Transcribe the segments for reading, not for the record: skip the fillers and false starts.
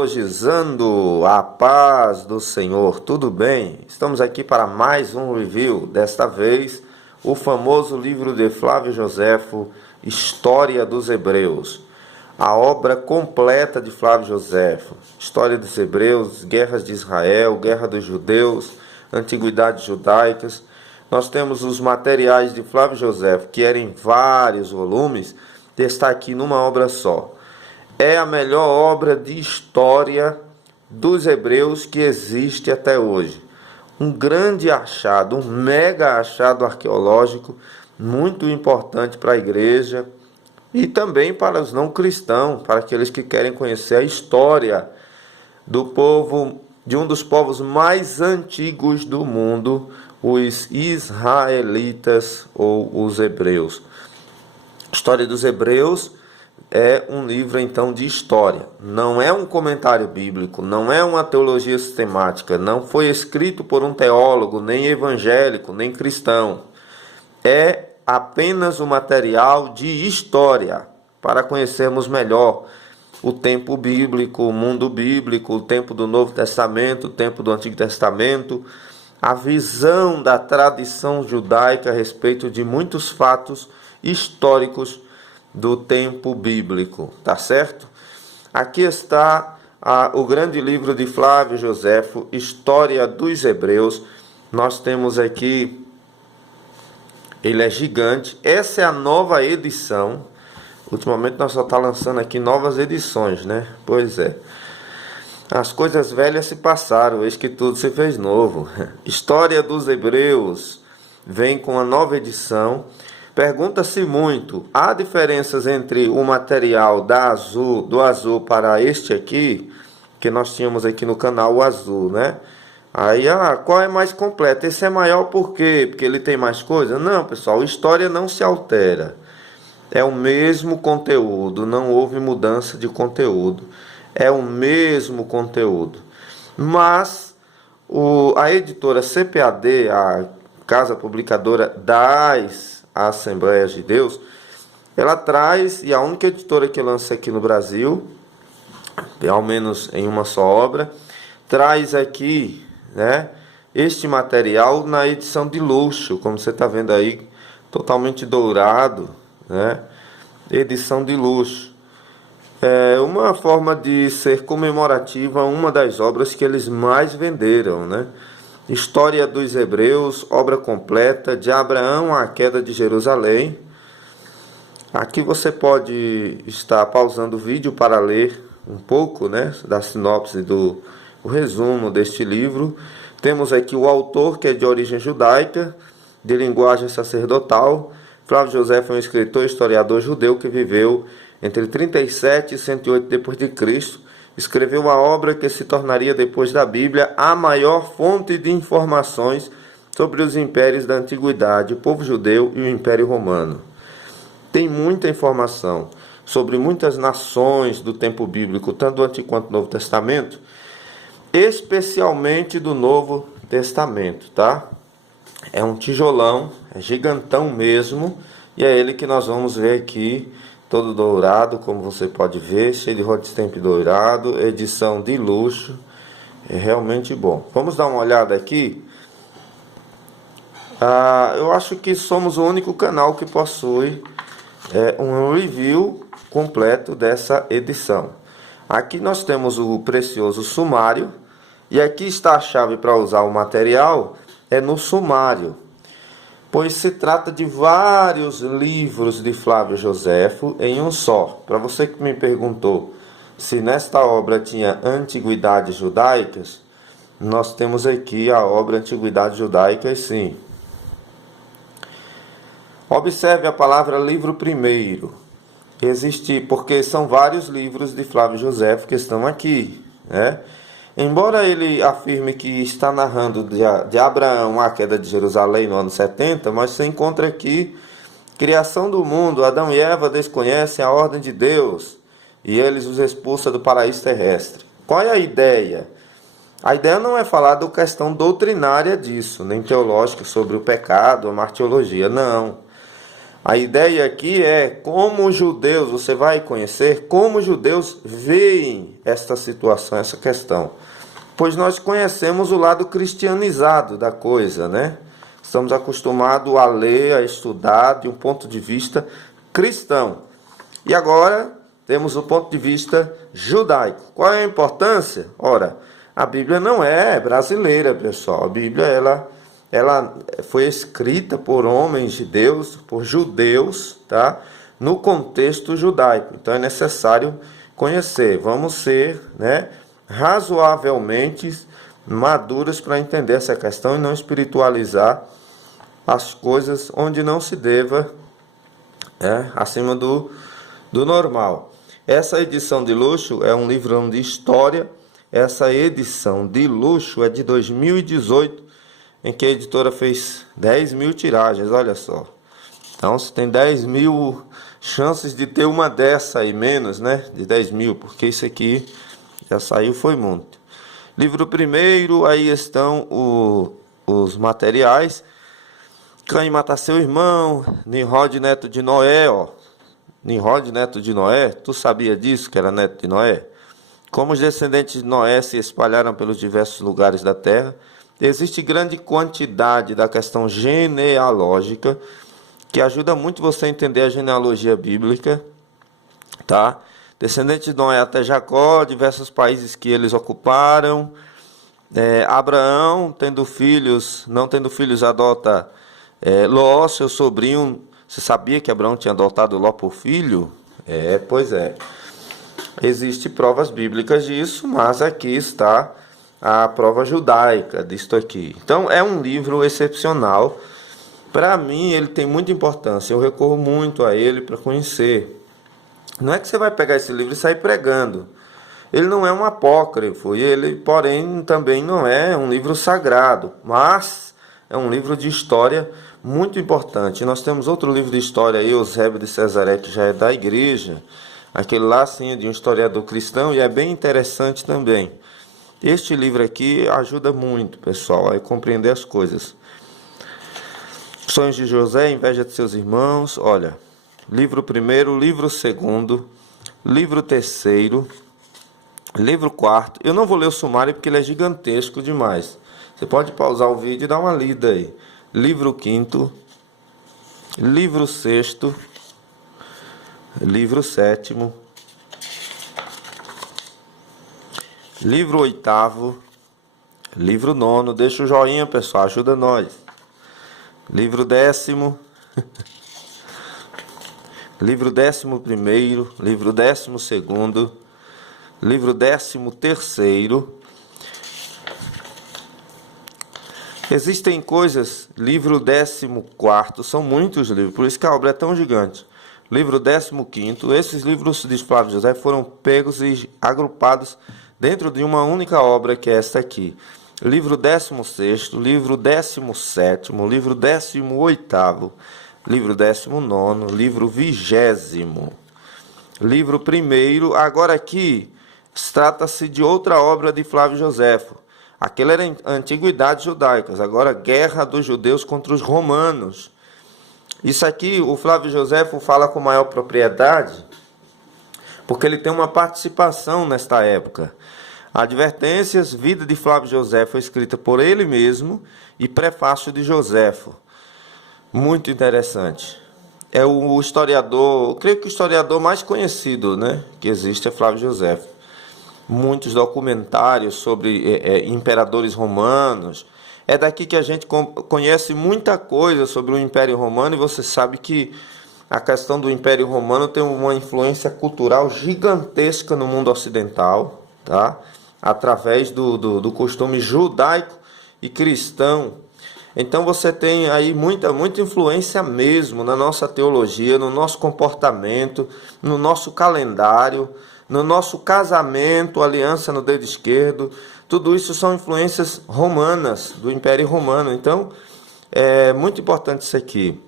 Teologizando a paz do Senhor, tudo bem? Estamos aqui para mais um review, desta vez o famoso livro de Flávio Joséfo, História dos Hebreus. A obra completa de Flávio Joséfo, História dos Hebreus, Guerras de Israel, Guerra dos Judeus, Antiguidades Judaicas. Nós temos os materiais de Flávio Joséfo, que eram em vários volumes, está aqui numa obra só. É a melhor obra de história dos hebreus que existe até hoje. Um grande achado, um mega achado arqueológico, muito importante para a igreja e também para os não cristãos, para aqueles que querem conhecer a história do povo, de um dos povos mais antigos do mundo, os israelitas ou os hebreus. História dos Hebreus é um livro, então, de história. Não é um comentário bíblico, não é uma teologia sistemática, não foi escrito por um teólogo, nem evangélico, nem cristão. É apenas um material de história, para conhecermos melhor o tempo bíblico, o mundo bíblico, o tempo do Novo Testamento, o tempo do Antigo Testamento, a visão da tradição judaica a respeito de muitos fatos históricos do tempo bíblico, tá certo? Aqui está o grande livro de Flávio Joséfo, História dos Hebreus. Nós temos aqui, ele é gigante, essa é a nova edição. Ultimamente nós só estamos lançando aqui novas edições, né? Pois é. As coisas velhas se passaram, eis que tudo se fez novo. História dos Hebreus vem com a nova edição. Pergunta-se muito, há diferenças entre o material do azul para este aqui, que nós tínhamos aqui no canal, o azul, né? Aí, qual é mais completo? Esse é maior por quê? Porque ele tem mais coisa? Não, pessoal, história não se altera. É o mesmo conteúdo, não houve mudança de conteúdo. É o mesmo conteúdo. Mas a editora CPAD, a Casa Publicadora das Assembleias de Deus, ela traz, e a única editora que lança aqui no Brasil, ao menos em uma só obra, traz aqui, né, este material na edição de luxo, como você está vendo aí, totalmente dourado, né, edição de luxo. É uma forma de ser comemorativa, uma das obras que eles mais venderam, né? História dos Hebreus, obra completa, de Abraão à queda de Jerusalém. Aqui você pode estar pausando o vídeo para ler um pouco, né, da sinopse o resumo deste livro. Temos aqui o autor, que é de origem judaica, de linguagem sacerdotal. Flávio Joséfo é um escritor e historiador judeu que viveu entre 37 e 108 d.C., escreveu uma obra que se tornaria, depois da Bíblia, a maior fonte de informações sobre os impérios da antiguidade, o povo judeu e o Império Romano. Tem muita informação sobre muitas nações do tempo bíblico, tanto do Antigo quanto do Novo Testamento, especialmente do Novo Testamento, tá? É um tijolão, é gigantão mesmo, e é ele que nós vamos ver aqui, todo dourado, como você pode ver, cheio de hot stamp dourado, edição de luxo, é realmente bom. Vamos dar uma olhada aqui. Eu acho que somos o único canal que possui um review completo dessa edição. Aqui nós temos o precioso sumário, e aqui está a chave para usar o material, é no sumário, pois se trata de vários livros de Flávio Joséfo em um só. Para você que me perguntou se nesta obra tinha Antiguidades Judaicas, nós temos aqui a obra Antiguidades Judaicas, sim. Observe a palavra livro primeiro. Existe, porque são vários livros de Flávio Joséfo que estão aqui, né? Embora ele afirme que está narrando de Abraão à queda de Jerusalém no ano 70, mas você encontra aqui criação do mundo. Adão e Eva desconhecem a ordem de Deus e eles os expulsa do paraíso terrestre. Qual é a ideia? A ideia não é falar da questão doutrinária disso, nem teológica sobre o pecado, a martiologia, não. A ideia aqui é como os judeus, você vai conhecer como os judeus veem esta situação, essa questão. Pois nós conhecemos o lado cristianizado da coisa, né? Estamos acostumados a ler, a estudar de um ponto de vista cristão. E agora temos o ponto de vista judaico. Qual é a importância? Ora, a Bíblia não é brasileira, pessoal. A Bíblia, ela foi escrita por homens de Deus, por judeus, tá? No contexto judaico. Então é necessário conhecer. Vamos ser, né, razoavelmente maduros para entender essa questão e não espiritualizar as coisas onde não se deva, acima do normal. Essa edição de luxo é um livrão de história. Essa edição de luxo é de 2018, em que a editora fez 10 mil tiragens, olha só. Então você tem 10 mil chances de ter uma dessa aí, menos, né? De 10 mil, porque isso aqui já saiu, foi muito. Livro primeiro, aí estão os materiais. Cã e matar seu irmão, Nimrod, neto de Noé, ó. Nimrod, neto de Noé, tu sabia disso, que era neto de Noé? Como os descendentes de Noé se espalharam pelos diversos lugares da terra, existe grande quantidade da questão genealógica, que ajuda muito você a entender a genealogia bíblica, tá? Descendentes de Noé até Jacó, diversos países que eles ocuparam. Abraão, tendo filhos, não tendo filhos, adota Ló, seu sobrinho. Você sabia que Abraão tinha adotado Ló por filho? Pois é. Existem provas bíblicas disso, mas aqui está a prova judaica disto aqui. Então é um livro excepcional. Para mim ele tem muita importância. Eu recorro muito a ele para conhecer. Não é que você vai pegar esse livro e sair pregando. Ele não é um apócrifo, e ele, porém, também não é um livro sagrado, mas é um livro de história muito importante. Nós temos outro livro de história aí, Eusébio de Cesaré, que já é da igreja. Aquele lá, sim, é de um historiador cristão, e é bem interessante também. Este livro aqui ajuda muito, pessoal, a compreender as coisas. Sonhos de José, inveja de seus irmãos, olha... Livro primeiro, livro segundo, livro terceiro, livro quarto. Eu não vou ler o sumário porque ele é gigantesco demais. Você pode pausar o vídeo e dar uma lida aí. Livro quinto, livro sexto, livro sétimo, livro oitavo, livro nono. Deixa o joinha, pessoal, ajuda nós. Livro décimo... Livro 11º, livro 12º, livro 13º. Existem coisas, livro 14º, são muitos livros, por isso que a obra é tão gigante. Livro 15º, esses livros de Flávio José foram pegos e agrupados dentro de uma única obra, que é esta aqui. Livro 16º, livro 17º, livro 18º. Livro 19º, livro 20º, livro 1º. Agora aqui trata-se de outra obra de Flávio Joséfo. Aquela era Antiguidades Judaicas, agora Guerra dos Judeus contra os Romanos. Isso aqui o Flávio Joséfo fala com maior propriedade, porque ele tem uma participação nesta época. Advertências, vida de Flávio Joséfo, escrita por ele mesmo, e prefácio de Joséfo. Muito interessante. É o historiador, eu creio que o historiador mais conhecido, né, que existe é Flávio Joséfo. Muitos documentários sobre imperadores romanos. É daqui que a gente conhece muita coisa sobre o Império Romano, e você sabe que a questão do Império Romano tem uma influência cultural gigantesca no mundo ocidental, tá? Através do costume judaico e cristão. Então você tem aí muita influência mesmo na nossa teologia, no nosso comportamento, no nosso calendário, no nosso casamento, aliança no dedo esquerdo. Tudo isso são influências romanas, do Império Romano. Então é muito importante isso aqui.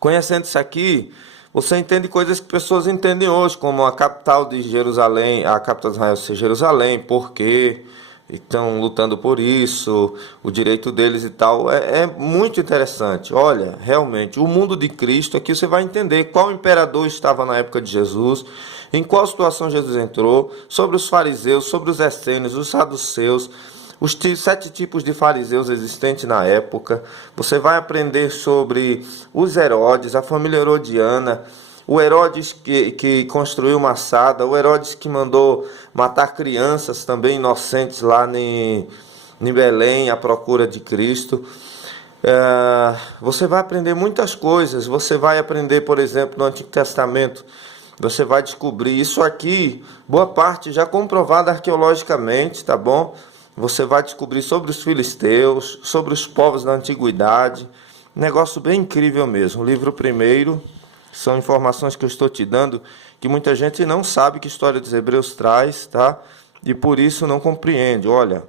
Conhecendo isso aqui, você entende coisas que pessoas entendem hoje, como a capital de Jerusalém, a capital de Israel ser Jerusalém, por quê? estão lutando por isso, o direito deles e tal. É muito interessante. Olha, realmente, o mundo de Cristo, aqui você vai entender qual imperador estava na época de Jesus, em qual situação Jesus entrou, sobre os fariseus, sobre os essênios, os saduceus, os 7 tipos de fariseus existentes na época. Você vai aprender sobre os Herodes, a família herodiana, o Herodes que construiu Massada, o Herodes que mandou matar crianças também inocentes lá em Belém à procura de Cristo. Você vai aprender muitas coisas. Você vai aprender, por exemplo, no Antigo Testamento, você vai descobrir isso aqui, boa parte já comprovada arqueologicamente, tá bom? Você vai descobrir sobre os filisteus, sobre os povos da antiguidade. Negócio bem incrível mesmo. O livro primeiro são informações que eu estou te dando que muita gente não sabe que a história dos Hebreus traz, tá? E por isso não compreende. Olha,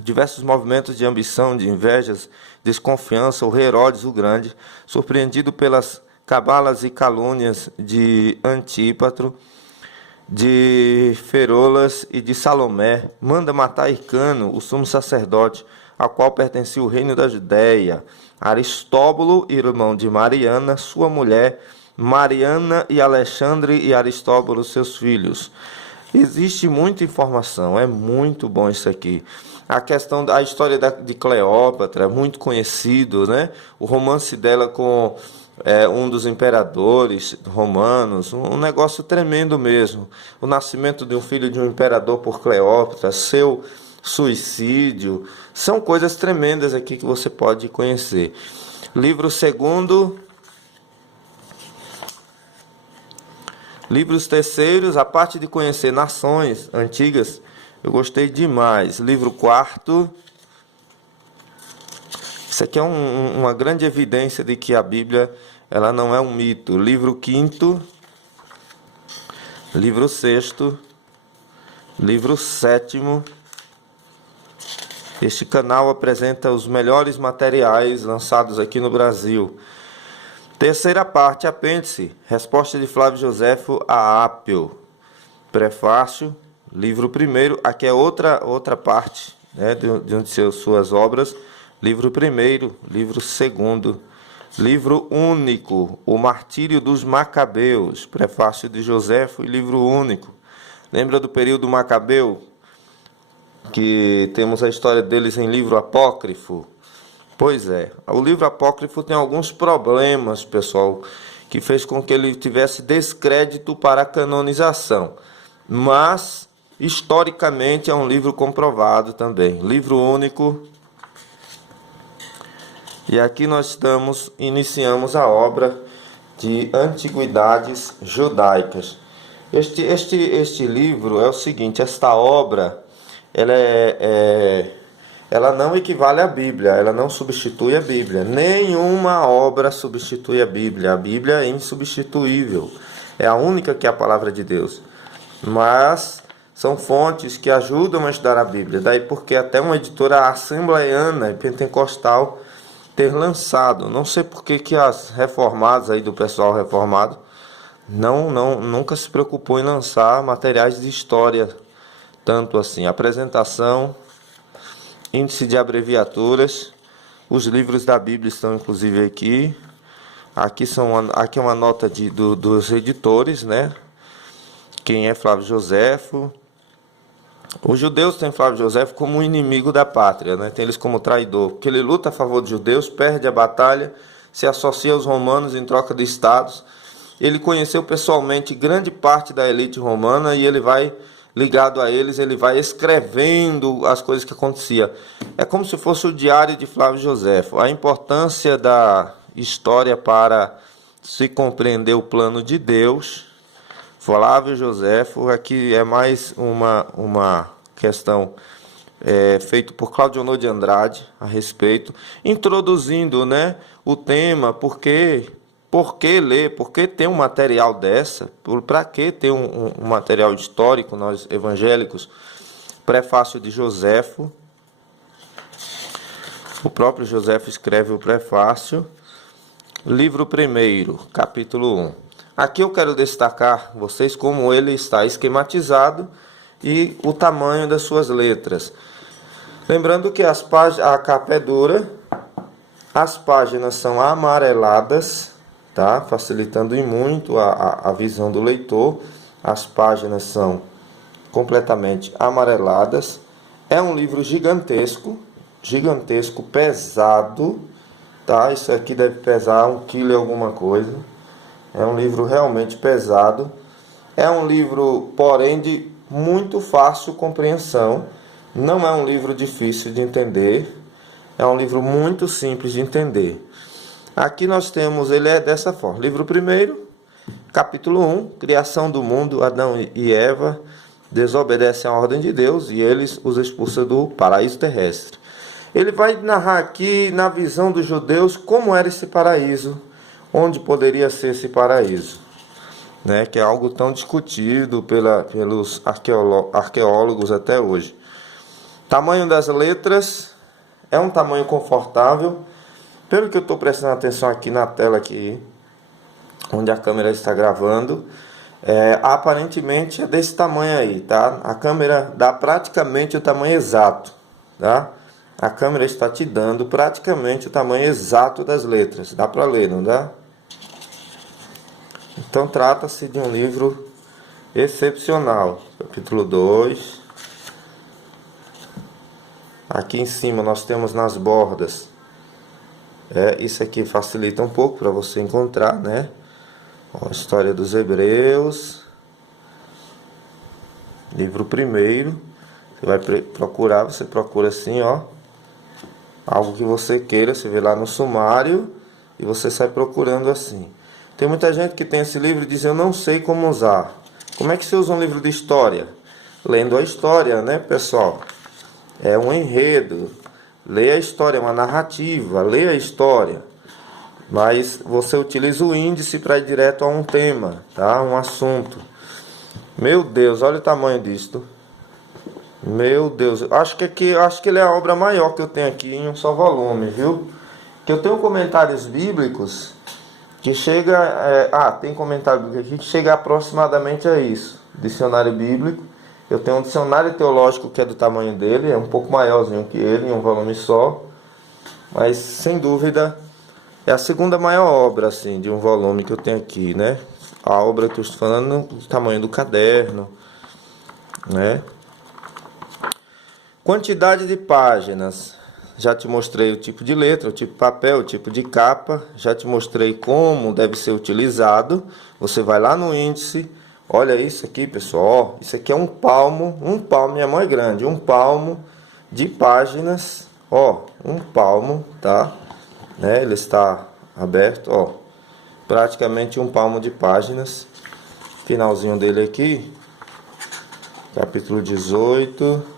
diversos movimentos de ambição, de invejas, desconfiança. O rei Herodes o Grande, surpreendido pelas cabalas e calúnias de Antípatro, de Ferolas e de Salomé, manda matar Hircano, o sumo sacerdote, ao qual pertencia o reino da Judéia, Aristóbulo, irmão de Mariana, sua mulher, Mariana e Alexandre e Aristóbulo, seus filhos. Existe muita informação, é muito bom isso aqui. A história de Cleópatra, muito conhecido, né? O romance dela com um dos imperadores romanos, um negócio tremendo mesmo. O nascimento de um filho de um imperador por Cleópatra, seu suicídio, são coisas tremendas aqui que você pode conhecer. Livro segundo, livros terceiros, a parte de conhecer nações antigas, eu gostei demais. Livro quarto, isso aqui é uma grande evidência de que a Bíblia ela não é um mito. Livro quinto, livro sexto, livro sétimo. Este canal apresenta os melhores materiais lançados aqui no Brasil. Terceira parte, apêndice, resposta de Flávio Joséfo a Apio. Prefácio, livro primeiro, aqui é outra parte, né, de uma de suas obras. Livro primeiro, livro segundo, livro único, o Martírio dos Macabeus, prefácio de Joséfo e livro único. Lembra do período macabeu? Que temos a história deles em livro apócrifo? Pois é, o livro apócrifo tem alguns problemas, pessoal, que fez com que ele tivesse descrédito para a canonização. Mas, historicamente, é um livro comprovado também. Livro único. E aqui nós iniciamos a obra de Antiguidades Judaicas. Este livro é o seguinte, esta obra, ela não equivale à Bíblia, ela não substitui a Bíblia. Nenhuma obra substitui a Bíblia. A Bíblia é insubstituível, é a única que é a palavra de Deus. Mas são fontes que ajudam a estudar a Bíblia. Daí porque até uma editora assembleiana e pentecostal ter lançado. Não sei por que as reformadas aí do pessoal reformado nunca se preocupou em lançar materiais de história tanto assim. Apresentação, índice de abreviaturas, os livros da Bíblia estão inclusive aqui. Aqui é uma nota dos editores, né? Quem é Flávio Joséfo. Os judeus têm Flávio Joséfo como um inimigo da pátria, né? Tem eles como traidor, porque ele luta a favor dos judeus, perde a batalha, se associa aos romanos em troca de estados. Ele conheceu pessoalmente grande parte da elite romana e ele vai, ligado a eles, ele vai escrevendo as coisas que aconteciam. É como se fosse o diário de Flávio Joséfo. A importância da história para se compreender o plano de Deus. Flávio Joséfo, aqui é mais uma questão feita por Claudio Honor de Andrade a respeito, introduzindo, né, o tema, por que ler, por que ter um material dessa, para que ter um material histórico, nós evangélicos. Prefácio de Joséfo, o próprio Joséfo escreve o prefácio. Livro primeiro, capítulo 1. Aqui eu quero destacar vocês como ele está esquematizado e o tamanho das suas letras. Lembrando que a capa é dura, as páginas são amareladas, tá? Facilitando muito a visão do leitor. As páginas são completamente amareladas. É um livro gigantesco, pesado, tá? Isso aqui deve pesar 1 quilo e alguma coisa. É um livro realmente pesado. É um livro, porém, de muito fácil compreensão. Não é um livro difícil de entender. É um livro muito simples de entender. Aqui nós temos, ele é dessa forma. Livro 1, capítulo 1, criação do mundo. Adão e Eva desobedecem à ordem de Deus e eles os expulsam do paraíso terrestre. Ele vai narrar aqui, na visão dos judeus, como era esse paraíso, onde poderia ser esse paraíso, né? Que é algo tão discutido pelos arqueólogos até hoje. Tamanho das letras é um tamanho confortável. Pelo que eu estou prestando atenção aqui na tela, aqui, onde a câmera está gravando, aparentemente é desse tamanho aí, tá? A câmera dá praticamente o tamanho exato, tá? A câmera está te dando praticamente o tamanho exato das letras. Dá para ler, não dá? Então trata-se de um livro excepcional. Capítulo 2. Aqui em cima nós temos nas bordas. Isso aqui facilita um pouco para você encontrar, né? Ó, a história dos Hebreus. Livro 1. Você vai procurar, você procura assim, ó. Algo que você queira, você vê lá no sumário e você sai procurando assim. Tem muita gente que tem esse livro e diz: eu não sei como usar. Como é que se usa um livro de história? Lendo a história, né, pessoal? É um enredo. Leia a história, é uma narrativa. Leia a história. Mas você utiliza o índice para ir direto a um tema, tá? Um assunto. Meu Deus, olha o tamanho disto. Meu Deus, acho que ele é a obra maior que eu tenho aqui em um só volume, viu? Que eu tenho comentários bíblicos que chega... tem comentário bíblico aqui que chega aproximadamente a isso. Dicionário bíblico. Eu tenho um dicionário teológico que é do tamanho dele, é um pouco maiorzinho que ele, em um volume só. Mas, sem dúvida, é a segunda maior obra, assim, de um volume que eu tenho aqui, né? A obra que eu estou falando do tamanho do caderno, né? Quantidade de páginas. Já te mostrei o tipo de letra, o tipo de papel, o tipo de capa. Já te mostrei como deve ser utilizado. Você vai lá no índice. Olha isso aqui, pessoal. Isso aqui é um palmo. Minha mão é grande. Um palmo de páginas. Ó, um palmo, tá? Né? Ele está aberto, ó. Praticamente um palmo de páginas. Finalzinho dele aqui. Capítulo 18.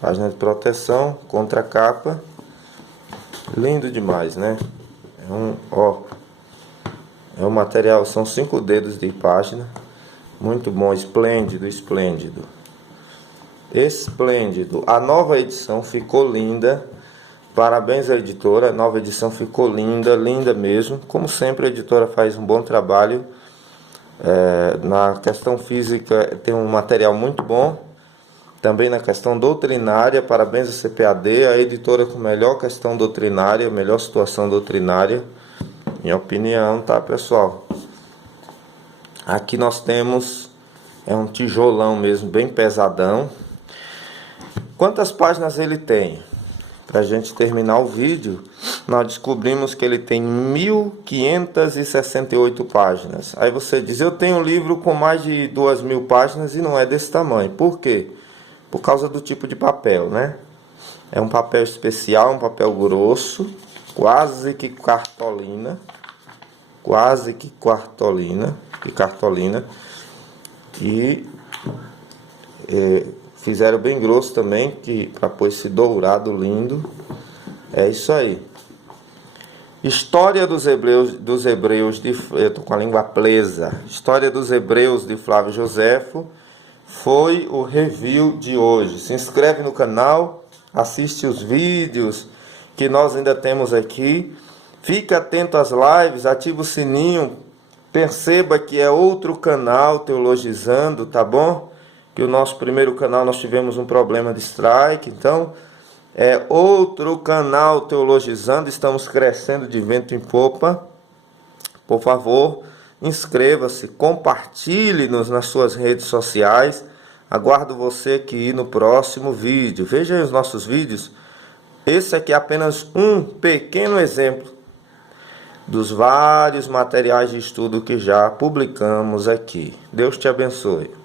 Página de proteção, contracapa. Lindo demais, né? É um material, são 5 dedos de página. Muito bom, esplêndido. A nova edição ficou linda. Parabéns à editora, a nova edição ficou linda mesmo. Como sempre, a editora faz um bom trabalho. Na questão física tem um material muito bom. Também na questão doutrinária, parabéns à CPAD, a editora com melhor questão doutrinária, melhor situação doutrinária, minha opinião, tá, pessoal? Aqui nós temos, um tijolão mesmo, bem pesadão. Quantas páginas ele tem? Para a gente terminar o vídeo, nós descobrimos que ele tem 1.568 páginas. Aí você diz: eu tenho um livro com mais de 2.000 páginas e não é desse tamanho. Por quê? Por causa do tipo de papel, né? É um papel especial, um papel grosso, quase que cartolina. E fizeram bem grosso também, para pôr esse dourado lindo. É isso aí. História dos Hebreus eu tô com a língua presa. História dos Hebreus de Flávio Joséfo. Foi o review de hoje. Se inscreve no canal, assiste os vídeos que nós ainda temos aqui. Fique atento às lives, ativa o sininho. Perceba que é outro canal Teologizando, tá bom? que o nosso primeiro canal nós tivemos um problema de strike, então é outro canal Teologizando, estamos crescendo de vento em popa. Por favor, inscreva-se, compartilhe-nos nas suas redes sociais. Aguardo você aqui no próximo vídeo. Veja aí os nossos vídeos. Esse aqui é apenas um pequeno exemplo dos vários materiais de estudo que já publicamos aqui. Deus te abençoe.